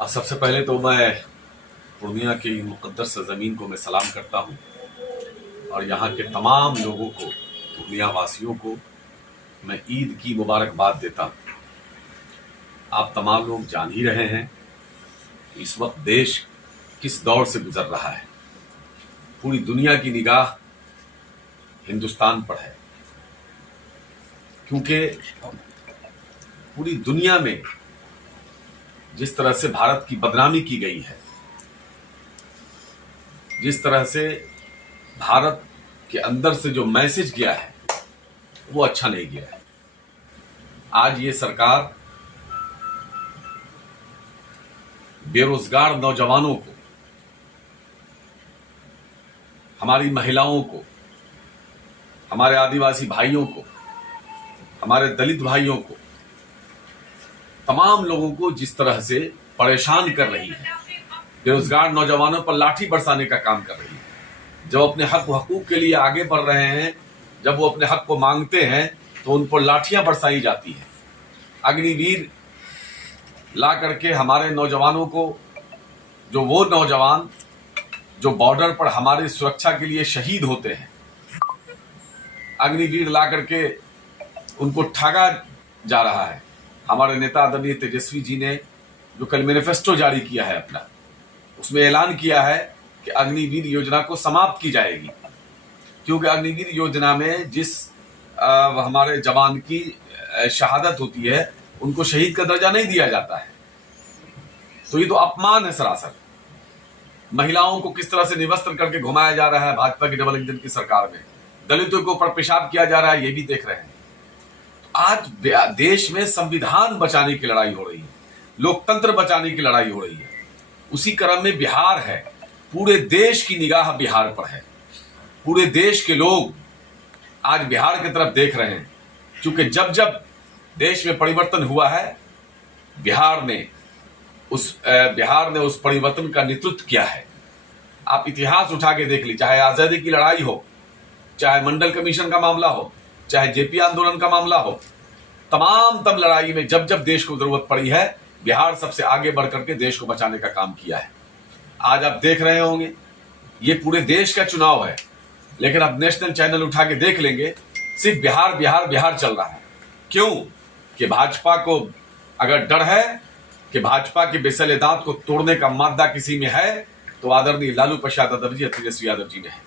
सबसे पहले तो मैं पूर्णिया की मुक़द्दस ज़मीन को मैं सलाम करता हूँ और यहाँ के तमाम लोगों को, पूर्णिया वासियों को मैं ईद की मुबारकबाद देता हूँ। आप तमाम लोग जान ही रहे हैं इस वक्त देश किस दौर से गुजर रहा है। पूरी दुनिया की निगाह हिंदुस्तान पर है, क्योंकि पूरी दुनिया में जिस तरह से भारत की बदनामी की गई है, जिस तरह से भारत के अंदर से जो मैसेज गया है वो अच्छा नहीं गया है। आज ये सरकार बेरोजगार नौजवानों को, हमारी महिलाओं को, हमारे आदिवासी भाइयों को, हमारे दलित भाइयों को, तमाम लोगों को जिस तरह से परेशान कर रही है, बेरोजगार नौजवानों पर लाठी बरसाने का काम कर रही है। जब अपने हक हकूक के लिए आगे बढ़ रहे हैं, जब वो अपने हक को मांगते हैं तो उन पर लाठियां बरसाई जाती हैं। अग्निवीर ला करके हमारे नौजवानों को, जो वो नौजवान जो बॉर्डर पर हमारी सुरक्षा के लिए शहीद होते हैं, अग्निवीर ला करके उनको ठगा जा रहा है। हमारे नेता आदरणीय तेजस्वी जी ने जो कल मैनिफेस्टो जारी किया है अपना, उसमें ऐलान किया है कि अग्निवीर योजना को समाप्त की जाएगी, क्योंकि अग्निवीर योजना में जिस हमारे जवान की शहादत होती है उनको शहीद का दर्जा नहीं दिया जाता है। तो ये तो अपमान है सरासर। महिलाओं को किस तरह से निवस्त्र करके घुमाया जा रहा है भाजपा की डबल इंजन की सरकार में, दलितों के ऊपर पेशाब किया जा रहा है, ये भी देख रहे हैं। आज देश में संविधान बचाने की लड़ाई हो रही है, लोकतंत्र बचाने की लड़ाई हो रही है। उसी क्रम में बिहार है, पूरे देश की निगाह बिहार पर है। पूरे देश के लोग आज बिहार की तरफ देख रहे हैं, क्योंकि जब जब देश में परिवर्तन हुआ है, बिहार ने उस परिवर्तन का नेतृत्व किया है। आप इतिहास उठा के देख लीजिए, चाहे आजादी की लड़ाई हो, चाहे मंडल कमीशन का मामला हो, चाहे जेपी आंदोलन का मामला हो, तब लड़ाई में जब जब देश को जरूरत पड़ी है, बिहार सबसे आगे बढ़ करके देश को बचाने का काम किया है। आज आप देख रहे होंगे ये पूरे देश का चुनाव है, लेकिन अब नेशनल चैनल उठा के देख लेंगे, सिर्फ बिहार बिहार बिहार चल रहा है। क्यों? कि भाजपा को अगर डर है कि भाजपा के बेसले दांत को तोड़ने का मादा किसी में है तो आदरणीय लालू प्रसाद यादव जी, तेजस्वी यादव जी ने है।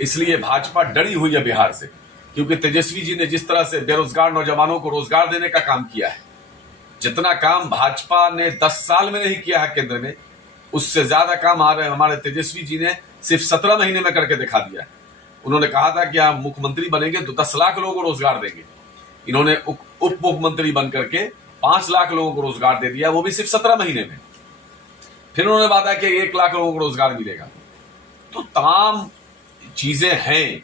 इसलिए भाजपा डरी हुई है बिहार से, क्योंकि तेजस्वी जी ने जिस तरह से बेरोजगार नौजवानों को रोजगार देने का काम किया है, जितना काम भाजपा ने 10 साल में नहीं किया है केंद्र में, उससे ज्यादा काम हमारे तेजस्वी जी ने सिर्फ 17 महीने में करके दिखा दिया है। उन्होंने कहा था कि आप मुख्यमंत्री बनेंगे तो 10 लाख लोगों को रोजगार देंगे। इन्होंने उप मुख्यमंत्री बन करके 5 लाख लोगों को रोजगार दे दिया, वो भी सिर्फ 17 महीने में। फिर उन्होंने वादा किया 1 लाख लोगों को रोजगार मिलेगा। तो तमाम चीजें हैं,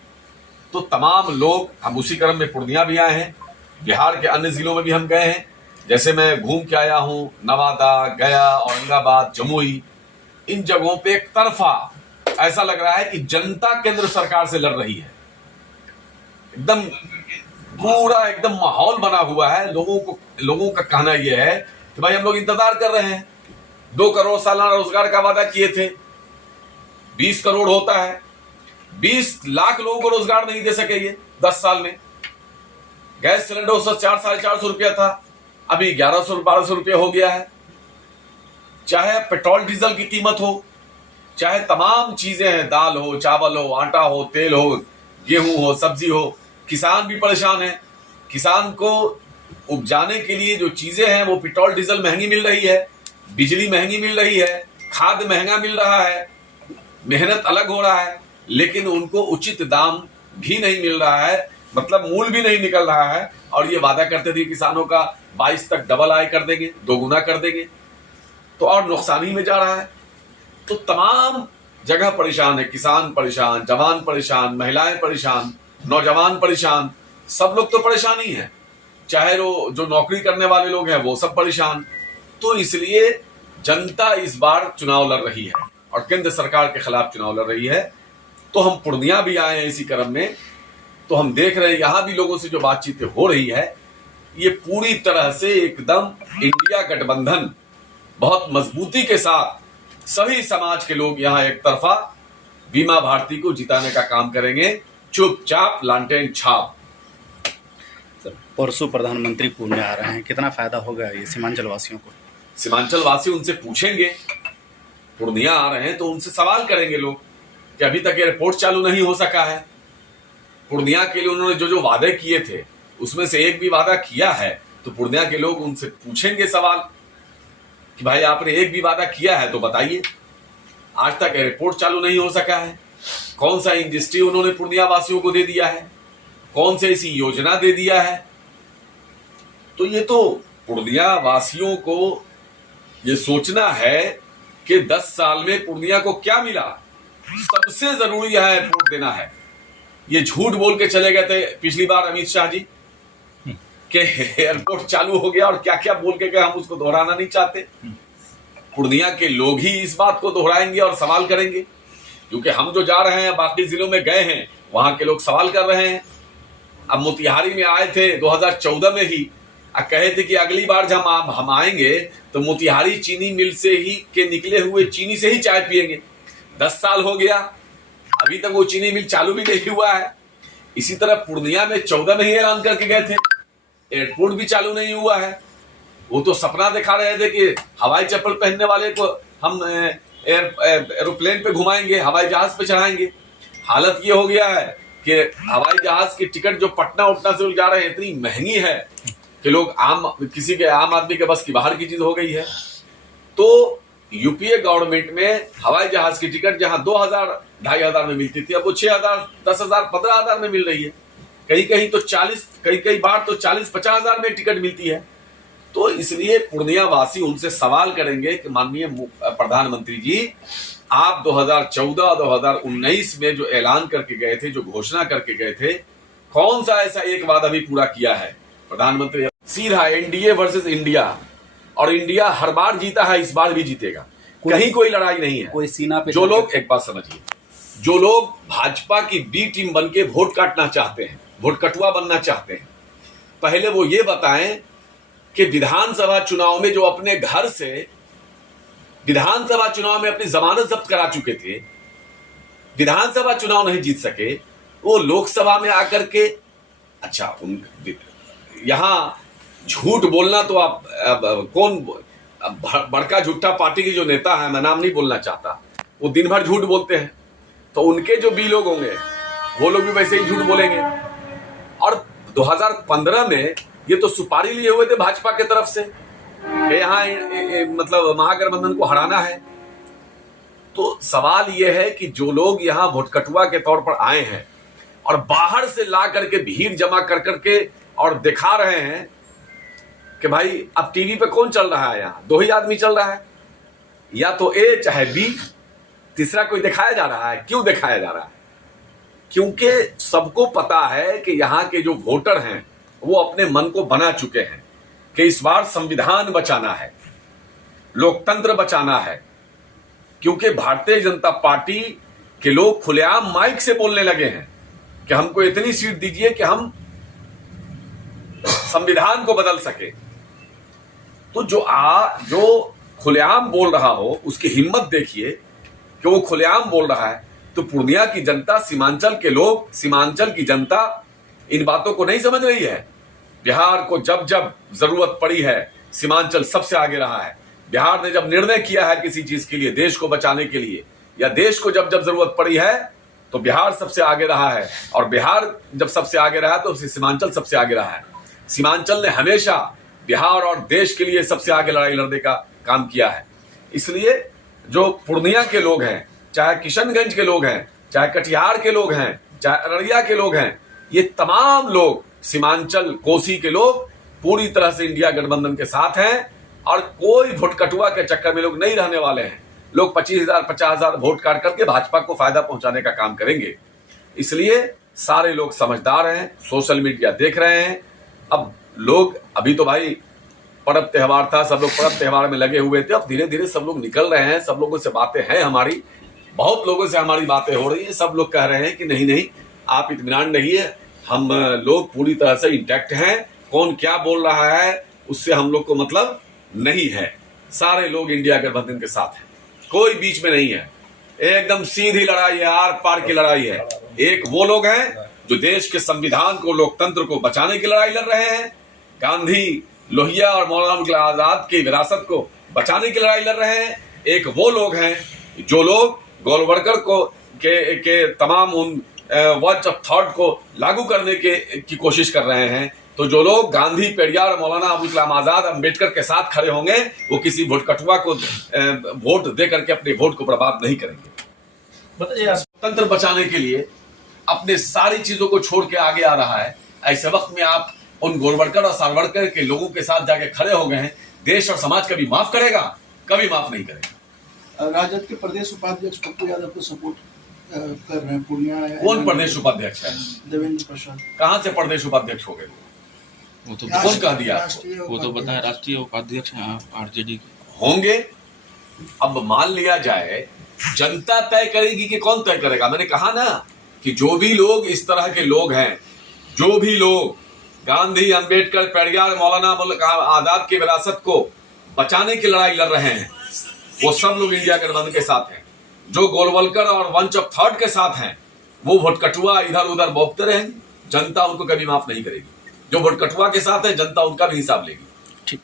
तो तमाम लोग, हम उसी क्रम में पूर्णिया भी आए हैं, बिहार के अन्य जिलों में भी हम गए हैं। जैसे मैं घूम के आया हूं, नवादा, गया, औरंगाबाद, जमुई, इन जगहों पे एक तरफा ऐसा लग रहा है कि जनता केंद्र सरकार से लड़ रही है। एकदम पूरा एकदम माहौल बना हुआ है। लोगों का कहना यह है कि भाई हम लोग इंतजार कर रहे हैं, 2 करोड़ सालाना रोजगार का वादा किए थे, 20 करोड़ होता है, 20 लाख लोगों को रोजगार नहीं दे सके ये 10 साल में। गैस सिलेंडर उस 400-450 रुपया था, अभी 1100-1200 रुपया हो गया है। चाहे पेट्रोल डीजल की कीमत हो, चाहे तमाम चीजें हैं, दाल हो, चावल हो, आटा हो, तेल हो, गेहूं हो, सब्जी हो, किसान भी परेशान है। किसान को उपजाने के लिए जो चीजें हैं वो पेट्रोल डीजल महंगी मिल रही है, बिजली महंगी मिल रही है, खाद महंगा मिल रहा है, मेहनत अलग हो रहा है, लेकिन उनको उचित दाम भी नहीं मिल रहा है, मतलब मूल भी नहीं निकल रहा है। और ये वादा करते थे किसानों का 22 तक डबल आय कर देंगे, 2 गुना कर देंगे, तो और नुकसान ही में जा रहा है। तो तमाम जगह परेशान है, किसान परेशान, जवान परेशान, महिलाएं परेशान, नौजवान परेशान, सब लोग तो परेशान ही है। चाहे वो जो नौकरी करने वाले लोग हैं वो सब परेशान। तो इसलिए जनता इस बार चुनाव लड़ रही है और केंद्र सरकार के खिलाफ चुनाव लड़ रही है। तो हम पूर्णिया भी आए हैं इसी क्रम में, तो हम देख रहे हैं यहां भी लोगों से जो बातचीत हो रही है, ये पूरी तरह से एकदम इंडिया गठबंधन बहुत मजबूती के साथ सभी समाज के लोग यहाँ एक तरफा बीमा भारती को जिताने का काम करेंगे, चुपचाप लालटेन छाप। परसों प्रधानमंत्री पुणे आ रहे हैं, कितना फायदा होगा ये सीमांचल वासियों को? सीमांचल वासी उनसे पूछेंगे, पूर्णिया आ रहे हैं तो उनसे सवाल करेंगे लोग कि अभी तक एयरपोर्ट चालू नहीं हो सका है। पूर्णिया के लिए उन्होंने जो जो वादे किए थे उसमें से एक भी वादा किया है, तो पूर्णिया के लोग उनसे पूछेंगे सवाल कि भाई आपने एक भी वादा किया है तो बताइए, आज तक एयरपोर्ट चालू नहीं हो सका है, कौन सा इंडस्ट्री उन्होंने पूर्णिया वासियों को दे दिया है, कौन से ऐसी योजना दे दिया है। तो ये तो पूर्णिया वासियों को ये सोचना है कि 10 साल में पूर्णिया को क्या मिला। सबसे जरूरी है एयरपोर्ट देना है। ये झूठ बोल के चले गए थे पिछली बार अमित शाह जी कि एयरपोर्ट चालू हो गया, और क्या क्या बोल के गए, हम उसको दोहराना नहीं चाहते। पूर्णिया के लोग ही इस बात को दोहराएंगे और सवाल करेंगे, क्योंकि हम जो जा रहे हैं बाकी जिलों में गए हैं, वहां के लोग सवाल कर रहे हैं। अब मोतिहारी में आए थे 2014 में ही, कहे थे कि अगली बार जब हम आएंगे तो मोतिहारी चीनी मिल से ही के निकले हुए चीनी से ही चाय पिएंगे। 10 साल हो गया, अभी तक वो चीनी मिल चालू भी नहीं हुआ है। इसी तरह पूर्णिया में 14 में ही ऐलान करके गए थे, एयरपोर्ट भी चालू नहीं हुआ है। वो तो सपना दिखा रहे थे कि हवाई चप्पल पहनने वाले को हम एरोप्लेन पे घुमाएंगे, हवाई जहाज पे चढ़ाएंगे। हालत ये हो गया है कि हवाई जहाज की टिकट जो पटना उटना से जा रहे हैं इतनी महंगी है कि लोग किसी के आम आदमी के बस की बाहर की चीज हो गई है। तो यूपीए गवर्नमेंट में हवाई जहाज की टिकट जहां 2,000-2,500 में मिलती थी, अब वो 6,000, 10,000, 15,000 में मिल रही है। कहीं कहीं तो 40, कई बार तो 40-50,000 में टिकट मिलती है। तो इसलिए पूर्णिया वासी उनसे सवाल करेंगे कि माननीय प्रधानमंत्री जी, आप 2014-2019 में जो ऐलान करके गए थे, जो घोषणा करके गए थे, कौन सा ऐसा एक वादा भी पूरा किया है? प्रधानमंत्री सीधा एनडीए वर्सेस इंडिया, और इंडिया हर बार जीता है, इस बार भी जीतेगा। कहीं कोई लड़ाई नहीं है। कोई सीना पे जो लोग, एक बात समझिए, जो लोग भाजपा की बी टीम बन के वोट काटना चाहते हैं, वोट कटुआ बनना चाहते हैं, पहले वो ये बताएं कि विधानसभा चुनाव में जो अपने घर से विधानसभा चुनाव में अपनी जमानत जब्त करा चुके थे, विधानसभा चुनाव नहीं जीत सके, वो लोकसभा में आकर के, अच्छा यहां झूठ बोलना तो आप कौन बड़का झूठा पार्टी की जो नेता है, मैं नाम नहीं बोलना चाहता, वो दिन भर झूठ बोलते हैं, तो उनके जो बी लोग होंगे वो लोग भी वैसे ही झूठ बोलेंगे। और 2015 में ये तो सुपारी लिए हुए थे भाजपा की तरफ से, यहाँ मतलब महागठबंधन को हराना है। तो सवाल ये है कि जो लोग यहाँ वोटकटुआ के तौर पर आए हैं और बाहर से ला करके भीड़ जमा कर करके और दिखा रहे हैं कि भाई अब टीवी पे कौन चल रहा है, यहाँ 2 ही आदमी चल रहा है, या तो ए चाहे बी, तीसरा कोई दिखाया जा रहा है। क्यों दिखाया जा रहा है? क्योंकि सबको पता है कि यहाँ के जो वोटर हैं वो अपने मन को बना चुके हैं कि इस बार संविधान बचाना है, लोकतंत्र बचाना है। क्योंकि भारतीय जनता पार्टी के लोग खुलेआम माइक से बोलने लगे हैं कि हमको इतनी सीट दीजिए कि हम संविधान को बदल सके। तो जो खुलेआम बोल रहा हो उसकी हिम्मत देखिए कि वो खुलेआम बोल रहा है। तो पूर्णिया की जनता, सीमांचल के लोग, सीमांचल की जनता इन बातों को नहीं समझ रही है। बिहार को जब जब जरूरत पड़ी है, सीमांचल सबसे आगे रहा है। बिहार ने जब निर्णय किया है किसी चीज के लिए, देश को बचाने के लिए, या देश को जब जब जरूरत पड़ी है, तो बिहार सबसे आगे रहा है। और बिहार जब सबसे आगे रहा तो सीमांचल सबसे आगे रहा है। सीमांचल ने हमेशा बिहार और देश के लिए सबसे आगे लड़ाई लड़ने का काम किया है। इसलिए जो पूर्णिया के लोग हैं, चाहे किशनगंज के लोग हैं, चाहे कटिहार के लोग हैं, चाहे अररिया के लोग हैं, ये तमाम लोग, सीमांचल कोसी के लोग पूरी तरह से इंडिया गठबंधन के साथ हैं। और कोई वोटकटुआ के चक्कर में लोग नहीं रहने वाले हैं। लोग 25,000 50,000 वोट काट करके भाजपा को फायदा पहुंचाने का काम करेंगे। इसलिए सारे लोग समझदार हैं, सोशल मीडिया देख रहे हैं। अब लोग, अभी तो भाई पर्व त्योहार था, सब लोग पर्व त्योहार में लगे हुए थे, अब धीरे धीरे सब लोग निकल रहे हैं। सब लोगों से बातें हैं हमारी, बहुत लोगों से हमारी बातें हो रही है। सब लोग कह रहे हैं कि नहीं नहीं, आप इत्मीनान रहिए, हम लोग पूरी तरह से इंटैक्ट हैं। कौन क्या बोल रहा है उससे हम लोग को मतलब नहीं है। सारे लोग इंडिया गठबंधन के साथ हैं, कोई बीच में नहीं है, एकदम सीधी लड़ाई है, आर पार की लड़ाई है। एक वो लोग हैं जो देश के संविधान को, लोकतंत्र को बचाने की लड़ाई लड़ रहे हैं, गांधी, लोहिया और मौलाना अबुल कलाम आजाद की विरासत को बचाने की लड़ाई लड़ रहे हैं। एक वो लोग हैं जो लोग गोलवलकर को के तमाम उन वर्ड्स ऑफ थॉट को लागू करने की कोशिश कर रहे हैं। तो जो लोग गांधी, पेरियार, मौलाना अबुल कलाम आजाद, अम्बेडकर के साथ खड़े होंगे, वो किसी वोटकटुआ को वोट दे करके अपने वोट को बर्बाद नहीं करेंगे। बताइए, तंत्र बचाने के लिए अपने सारी चीजों को छोड़ के आगे आ रहा है। ऐसे वक्त में आप उन गोलवलकर और सावरकर के लोगों के साथ जाके खड़े हो गए हैं। देश और समाज कभी माफ करेगा? कभी माफ नहीं करेगा। राजद के प्रदेश उपाध्यक्ष पप्पू यादव को सपोर्ट कर रहे हैं पूर्णिया। कौन प्रदेश उपाध्यक्ष है? देवेंद्र प्रसाद। कहां से प्रदेश उपाध्यक्ष हो गए? वो तो कौन कह दिया? वो तो बताया राष्ट्रीय उपाध्यक्ष हैं आरजेडी होंगे। अब मान लिया जाए, जनता तय करेगी कि कौन तय करेगा। मैंने कहा ना कि जो भी लोग इस तरह के लोग हैं, जो भी लोग गांधी, अम्बेडकर, पेरियार, मौलाना अबुल कलाम आजाद की विरासत को बचाने की लड़ाई लड़ रहे हैं, वो सब लोग इंडिया गठबंधन के साथ हैं। जो गोलवलकर और वंच ऑफ थॉट के साथ हैं, वो वोटकटुआ इधर उधर बोलते रहेंगे। जनता उनको कभी माफ नहीं करेगी। जो वोटकटुआ के साथ है, जनता उनका भी हिसाब लेगी। ठीक।